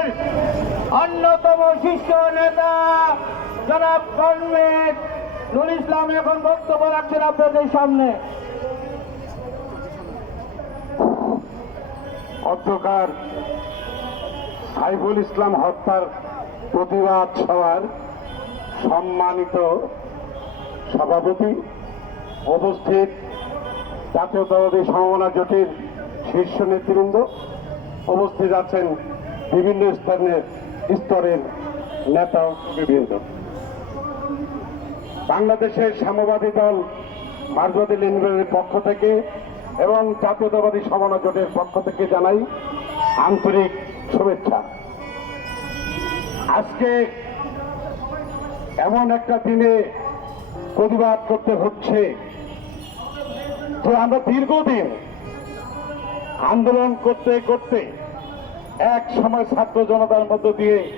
ইসলামের অন্যতম শীর্ষ নেতা জনাব কনমেদ নুর ইসলাম এখন বক্তব্য রাখছেন আপনাদের সামনে। অধ্যকার সাইফুল ইসলাম হত্যার প্রতিবাদ সভার সম্মানিত সভাপতি উপস্থিত জাতীয়তাবাদী সমমনা জোটের শীর্ষ নেতৃবৃন্দ উপস্থিত আছেন বিভিন্ন স্তরের স্তরের নেতা বৃন্দ বাংলাদেশের সাম্যবাদী দল মার্জবাদী লিনবের পক্ষ থেকে এবং জাতীয়তাবাদী সমমনা জোটের পক্ষ থেকে জানাই আন্তরিক শুভেচ্ছা। আজকে এমন একটা দিনে প্রতিবাদ করতে হচ্ছে। তো আমরা দীর্ঘদিন আন্দোলন করতে করতে এক সময় ছাত্র জনতার মধ্য দিয়ে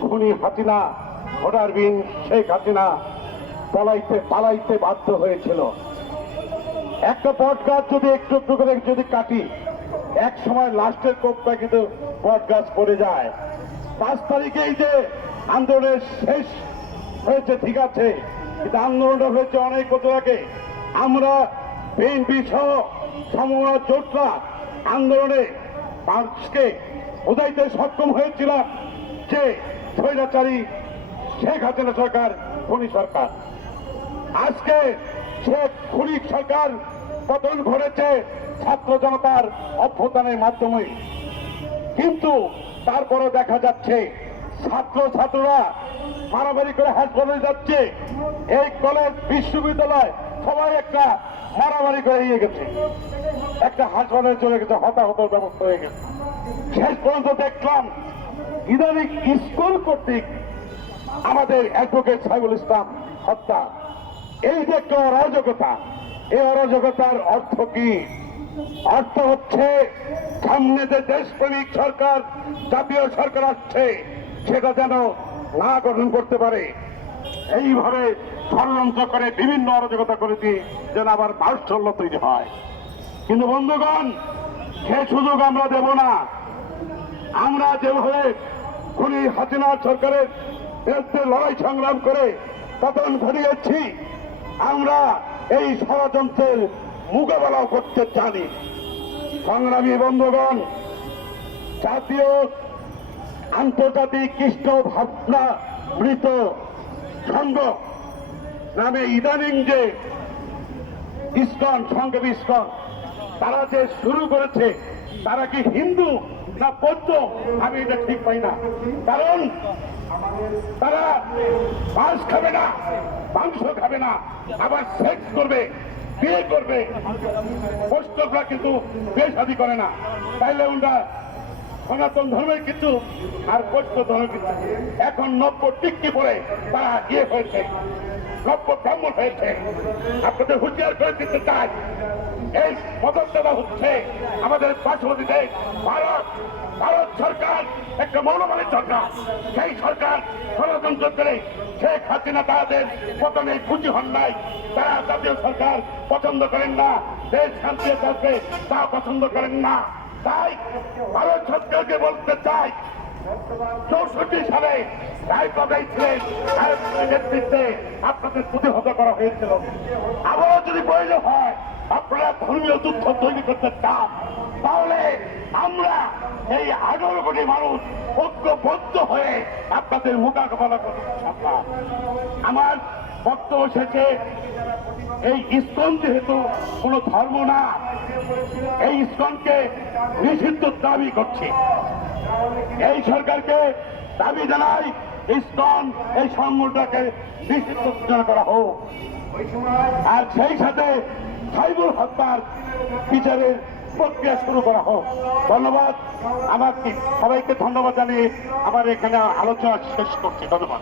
খুনি ভোটার বিন শেখ হাসিনা পলাইতে, পালাইতে বাধ্য হয়েছিল। একটা পডকাস্ট যদি একটু একটু করে যদি কাটি, এক সময় লাস্টের কোপটা কিন্তু পডকাস্ট পড়ে যায়। পাঁচ তারিখেই যে আন্দোলনের শেষ হয়েছে, ঠিক আছে, কিন্তু আন্দোলনটা হয়েছে অনেক বছর আগে। আমরা বিএনপি সহ সমমনা জোটরা আন্দোলনে মানুষকে বোঝাইতে সক্ষম হয়েছিলাম যে স্বৈরাচারী শেখ হাসিনা সরকার, খনি সরকার। আজকে শেখ, খুনি সরকার পতন ঘটেছে ছাত্র জনতার অভ্যুত্থানের মাধ্যমে। কিন্তু তারপরে দেখা যাচ্ছে ছাত্র ছাত্ররা মারামারি করে হাসপাতালে যাচ্ছে। এই কলেজ বিশ্ববিদ্যালয় সবাই একটা মারামারি করে নিয়ে গেছে। একটা হাসপাতালে চলে গেছে, হতাহতর ব্যবস্থা হয়ে গেছে। শেষ পর্যন্ত দেখলাম, ইদানিং স্কুল কর্তৃক আমাদের অ্যাডভোকেট সাইবুল ইসলাম হত্যা। এই যে একটা অরাজকতা, এই অরাজকতার অর্থ কি? অর্থ হচ্ছে, সামনে যে দেশপ্রেমিক সরকার, জাতীয় সরকার আসছে, সেটা যেন না গঠন করতে পারে। এইভাবে ষড়যন্ত্র করে বিভিন্ন অরাজকতা করে যেন আবার ভারসাম্য তৈরি হয়। কিন্তু বন্ধুগণ, সে সুযোগ আমরা দেব না। আমরা যেভাবে খুনি হাসিনা সরকারের বিরুদ্ধে লড়াই সংগ্রাম করে পতন ঘটিয়েছি, আমরা এই ষড়যন্ত্রের মোকাবেলাও করতে জানি। সংগ্রামী বন্ধুগণ, জাতীয় আন্তর্জাতিক কৃষ্ণ ভাবনা মৃত সংঘ নামে ইদানিং যে ইস্কন সংঘের ইস্কন, তারা যে শুরু করেছে, তারা কি হিন্দু না বৌদ্ধ? আমি এটা ঠিক পাই না। কারণ তারা মাছ খাবে না, মাংস খাবে না, আবার সেক্স করবে, বিয়ে করবে। কিন্তু বিয়ে শাদী করে না। তাইলে ওরা সনাতন ধর্মের কিছু আর বৈষ্ণব ধর্মের কিছু। এখন নব্য টিক্কি পরে তারা ইয়ে হয়েছে, নব্য ব্রাহ্মণ হয়েছে। আপনাদের হুঁশিয়ার করে দিতে চাই। এই পদক্ষেপা হচ্ছে আমাদের পার্শ্ববর্তী দেশ, ভারত। ভারত সরকার একটা মৌলবাদী সরকার। সেই সরকার ষড়যন্ত্র করে শেখ হাসিনা তাদের পতনে খুশি হন নাই। তারা জাতীয় সরকার পছন্দ করেন না, দেশ শান্তি থাকবে তা পছন্দ করেন না। তাই ভারত সরকারকে বলতে চাই, চৌষট্টি সালে রায়প্রদায় ছিলেন নেতৃত্বে আপনাদের প্রতিহত করা হয়েছিল। আবারও যদি প্রয়োজন হয়, আপনারা ধর্মীয় যুদ্ধ তৈরি করতে চান, তাহলে আমরা এই আঠারো কোটি মানুষ ঐক্যবদ্ধ হয়ে আপনাদের মোকাবেলা করতে আমার বক্তব্য শেষে এই ইস্কন যেহেতু কোনো ধর্ম না, এই ইস্কনকে নিষিদ্ধ দাবি করছে। এই সরকারকে দাবি জানাই ইস্কন এই সংগঠনটাকে নিষিদ্ধ করা হোক। আর সেই সাথে সাইবুল হত্যার বিচারের প্রক্রিয়া শুরু করা হোক। ধন্যবাদ। আমার সবাইকে ধন্যবাদ জানিয়ে আমার এখানে আলোচনা শেষ করছি। ধন্যবাদ।